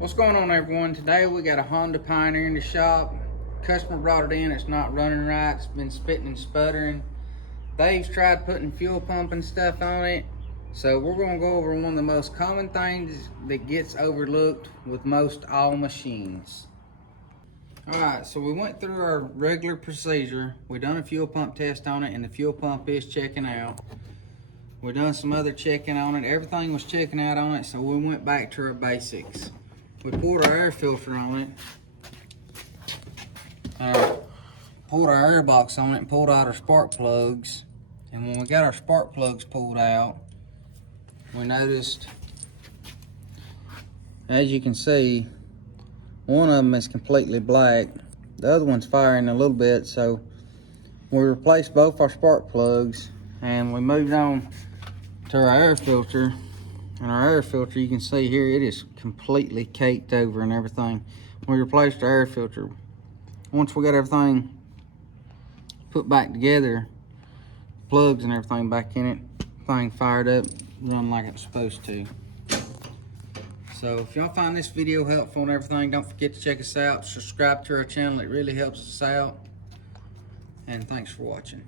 What's going on, everyone? Today we got a Honda Pioneer in the shop. Customer brought it in, it's not running right, it's been spitting and sputtering. Dave's tried putting fuel pump and stuff on it. So we're gonna go over one of the most common things that gets overlooked with most all machines. Alright, so we went through our regular procedure. We done a fuel pump test on it and the fuel pump is checking out. We done some other checking on it. Everything was checking out on it, so we went back to our basics. We pulled our air filter on it, pulled our air box on it, and pulled out our spark plugs. And when we got our spark plugs pulled out, we noticed, as you can see, one of them is completely black. The other one's firing a little bit, so we replaced both our spark plugs and we moved on to our air filter. And our air filter, you can see here, it is completely caked over and everything. We replaced our air filter. Once we got everything put back together, plugs and everything back in it, thing fired up, run like it's supposed to. So if y'all find this video helpful and everything, don't forget to check us out. Subscribe to our channel, it really helps us out. And thanks for watching.